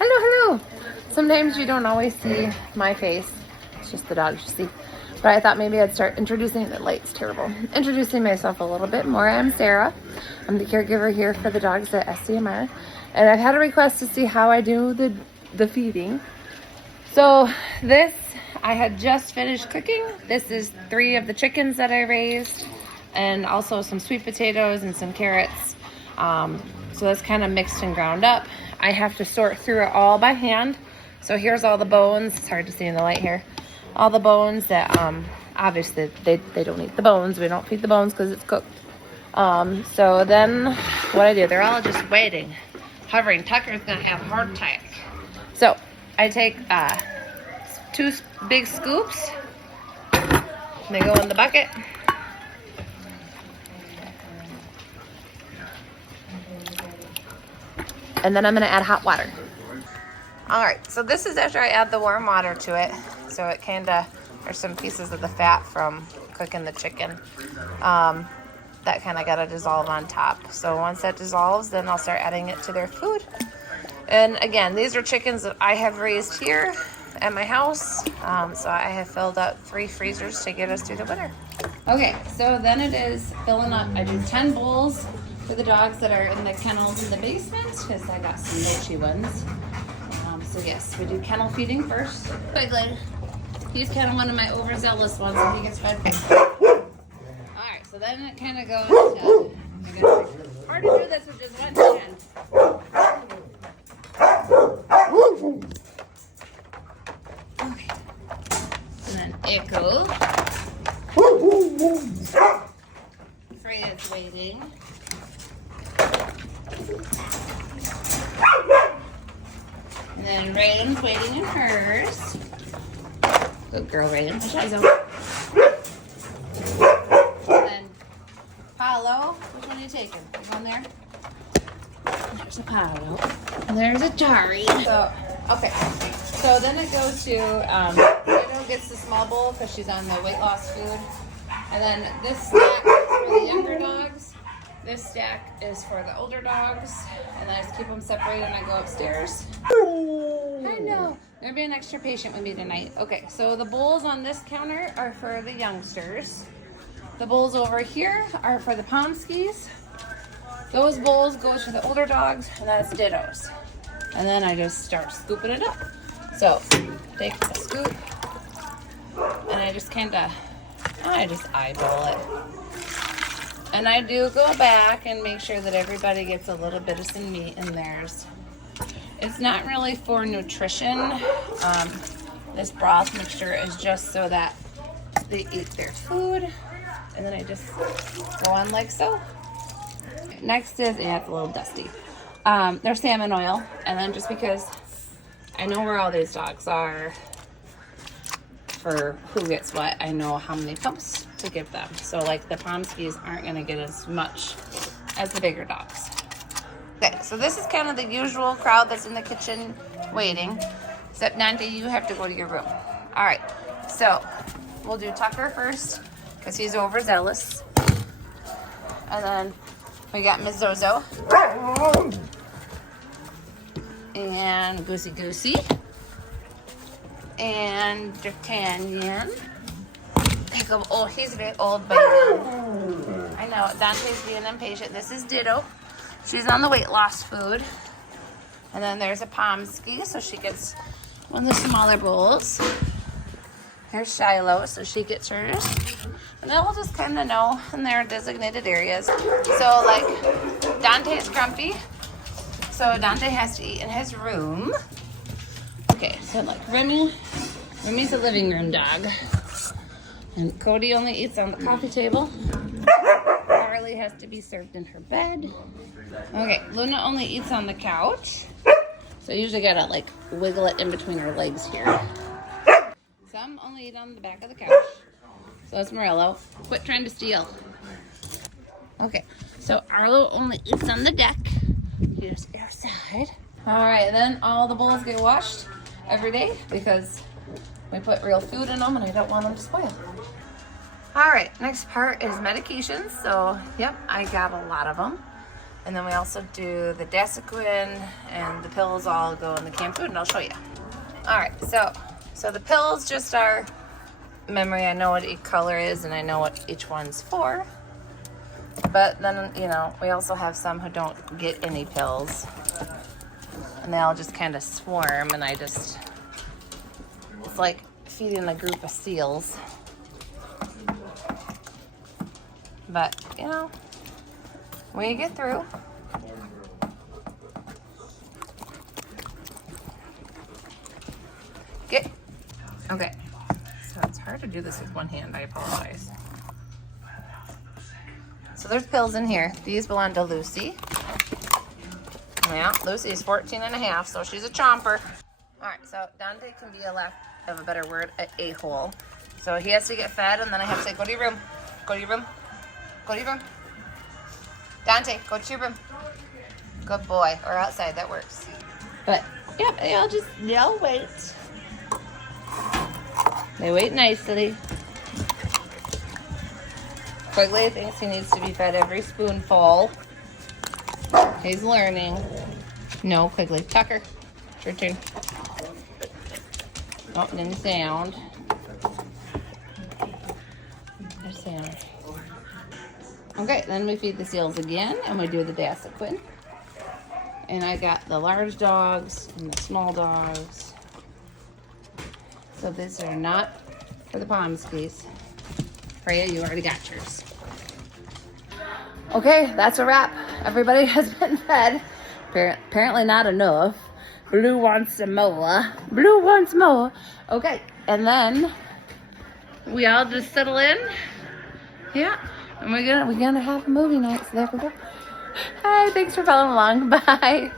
Hello. Sometimes you don't always see my face. It's just the dogs you see. But I thought maybe I'd start introducing, the light's terrible, introducing myself a little bit more. I'm Sarah. I'm the caregiver here for the dogs at SCMR. And I've had a request to see how I do the feeding. So this, I had just finished cooking. This is 3 of the chickens that I raised, and also some sweet potatoes and some carrots. So that's kind of mixed and ground up. I have to sort through it all by hand. So here's all the bones. It's hard to see in the light here. All the bones that, obviously they don't eat the bones. We don't feed the bones because it's cooked. So then what I do, they're all just waiting, hovering. Tucker's gonna have a heart attack. So I take 2 big scoops. They go in the bucket. And then I'm gonna add hot water. All right, so this is after I add the warm water to it. So it there's some pieces of the fat from cooking the chicken. That kind of gotta dissolve on top. So once that dissolves, then I'll start adding it to their food. And again, these are chickens that I have raised here at my house. So I have filled up 3 freezers to get us through the winter. Okay, so then it is filling up. I do 10 bowls for the dogs that are in the kennels in the basement, because I got some mochi ones. So yes, we do kennel feeding first. Quigley. He's kind of one of my overzealous ones, and he gets fed first. Alright, so then it kind of goes to, hard to do this with just one hand. Okay. And then Echo. Freya's waiting. And then Raven's waiting in hers. Good girl, Raven. And then Paolo, which one are you taking? You going there? There's a Paolo. And there's a Jari. So, okay. So then it goes to, Widow gets the small bowl because she's on the weight loss food. And then this stack is for the younger dogs. This stack is for the older dogs. And I just keep them separated and I go upstairs. I know. They're being extra patient with me tonight. Okay, so the bowls on this counter are for the youngsters. The bowls over here are for the Pomskis. Those bowls go to the older dogs, and that's dittos. And then I just start scooping it up. So, take a scoop, and I just eyeball it. And I do go back and make sure that everybody gets a little bit of some meat in theirs. It's not really for nutrition. This broth mixture is just so that they eat their food. And then I just go on like so. Next is, yeah, it's a little dusty. There's salmon oil. And then just because I know where all these dogs are for who gets what, I know how many pumps to give them. So like the Pomskis aren't gonna get as much as the bigger dogs. Okay, so this is kind of the usual crowd that's in the kitchen waiting. Except Nante, you have to go to your room. All right, so we'll do Tucker first because he's overzealous. And then we got Miss Zozo. And Goosey Goosey. And D'Artagnan. Oh, he's very old by now. I know, Dante's being impatient. This is Ditto. She's on the weight loss food. And then there's a Pomsky, so she gets one of the smaller bowls. There's Shiloh, so she gets hers. And then we'll just kind of know in their designated areas. So like Dante's grumpy, so Dante has to eat in his room. Okay, so like Remy's a living room dog. And Cody only eats on the coffee table. Carly has to be served in her bed. Okay, Luna only eats on the couch. So I usually gotta like wiggle it in between her legs here. Some only eat on the back of the couch. So that's Morello. Quit trying to steal. Okay, so Arlo only eats on the deck. Here's outside. All right, then all the bowls get washed every day because we put real food in them and I don't want them to spoil. All right, next part is medications. So, yep, I got a lot of them. And then we also do the Desiquin, and the pills all go in the canned food, and I'll show you. All right, so the pills just are memory. I know what each color is, and I know what each one's for. But then, you know, we also have some who don't get any pills, and they all just kind of swarm, and it's like feeding a group of seals. But, you know, when you get through, okay. So it's hard to do this with one hand, I apologize. So there's pills in here. These belong to Lucy. Yeah, Lucy is 14 and a half, so she's a chomper. All right, so Dante can be, a lack of a better word, an a-hole. So he has to get fed, and then I have to say, go to your room. Go to your room. Go to your room. Dante, go to your room. Good boy. Or outside, that works. But, yeah, they'll wait. They wait nicely. Quigley thinks he needs to be fed every spoonful. He's learning. No, Quigley. Tucker, it's your turn. Oh, didn't sound. There's sound. Okay, then we feed the seals again, and we do the Desiquin. And I got the large dogs and the small dogs. So these are not for the Pomskies. Freya, you already got yours. Okay, that's a wrap. Everybody has been fed. Apparently not enough. Blue wants some more. Blue wants more. Okay, and then we all just settle in. Yeah, and we're gonna have a movie night. So there we go. Hi, thanks for following along. Bye.